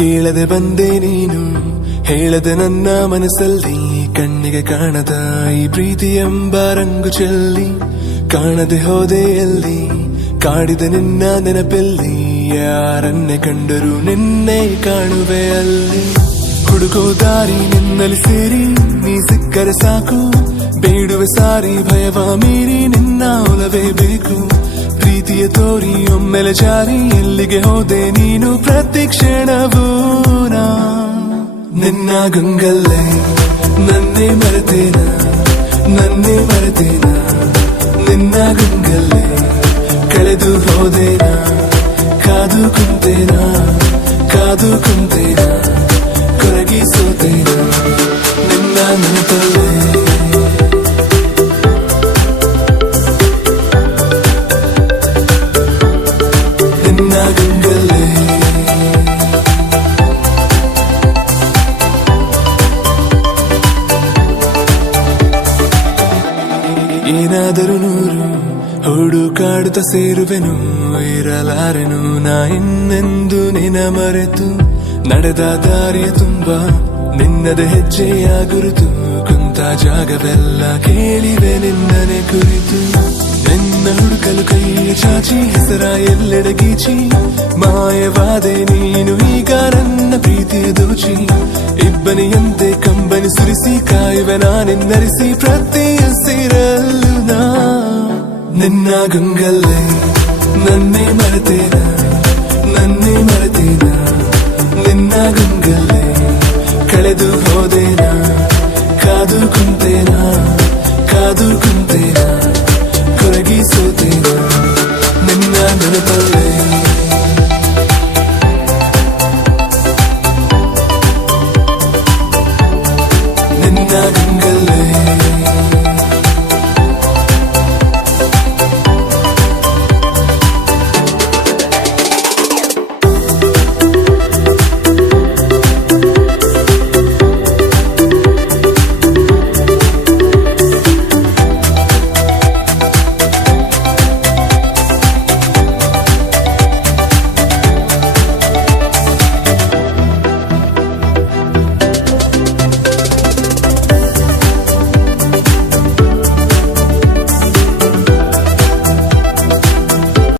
ಕೇಳದೆ ಬಂದೆ ನೀನು ಹೇಳದೆ ನನ್ನ ಮನಸ್ಸಲ್ಲಿ ಕಣ್ಣಿಗೆ ಕಾಣದ ಈ ಪ್ರೀತಿ ಎಂಬ ರಂಗು ಚೆಲ್ಲಿ ಕಾಣದೆ ಹೋದೆ ಎಲ್ಲಿ ಕಾಡಿದ ನಿನ್ನ ನೆನಪೆಲ್ಲಿ ಯಾರನ್ನೇ ಕಂಡರೂ ನಿನ್ನೆ ಕಾಣುವೆ ಅಲ್ಲಿ ಹುಡುಕೋ ದಾರಿ ನಿನ್ನಲ್ಲಿ ಸೇರಿ ನೀ ಸಿಕ್ಕರೆ ಸಾಕು ಬೇಡುವೆ ಸಾರಿ ಭಯವ ಮೀರಿ ನಿನ್ನ ಒಲವೇ ಬೇಕು ಪ್ರೀತಿಯ ತೋರಿ ಒಮ್ಮೆಲೆ ಜಾರಿ ಎಲ್ಲಿಗೆ ಹೋದೆ ನೀನು ಪ್ರತಿ ಕ್ಷಣವೂ ನಿನ್ನ ಗಂಗಲ್ಲೇ ನನ್ನೇ ಮರೆತೇನ ನಿನ್ನ ಗಂಗಲ್ಲೇ ಕಳೆದು ಹೋದೇನ ಕಾದು ಕುಂತೇನ ಕೊರಗಿ ಸೋತೇನ ನಿನ್ನ ನೆನಪಲ್ಲೇ ನಿನ್ನ ಗಂಗಲ್ಲೇ ಏನಾದರೂ ನೂರು ಹುಡುಕಾಡುತ್ತ ಸೇರುವೆನು ಇರಲಾರೆನು ನಾ ಇನ್ನೆಂದು ನಿನ ಮರೆತು ನಡೆದ ದಾರಿಯ ತುಂಬ ನಿನ್ನದ ಹೆಜ್ಜೆಯ ಗುರುತು ಕುಂತ ಜಾಗವೆಲ್ಲ ಕೇಳಿವೆ ನಿನ್ನನೆ ಕುರಿತು ನಿನ್ನ ಹುಡುಕಲು ಕೈಯ ಚಾಚಿ ಹೆಸರ ಎಲ್ಲೆಡೆ ಗೀಚಿ ಮಾಯವಾದೆ ನೀನು ಈಗ ನನ್ನ ಪ್ರೀತಿಯ ದೋಚಿ ಇಬ್ಬನಿಯಂತೆ ಕಂಬನಿ ಸುರಿಸಿ ಕಾಯುವೆ ನಾನಿನ್ನರಿಸಿ ಪ್ರತಿ ಹಸಿರಲ್ಲೂ ನಾ ನಿನ್ನ ಗಂಗಲ್ಲೇ ನನ್ನೇ ಮರೆತೇನ ನಿನ್ನ ಗಂಗಲ್ಲೇ ಕಳೆದು ಹೋದೇನ ಕಾದು ಕುಂತೇನ ಕೊರಗಿ ಸೋತೇನ ನಿನ್ನ ನೆನಪಲ್ಲೇ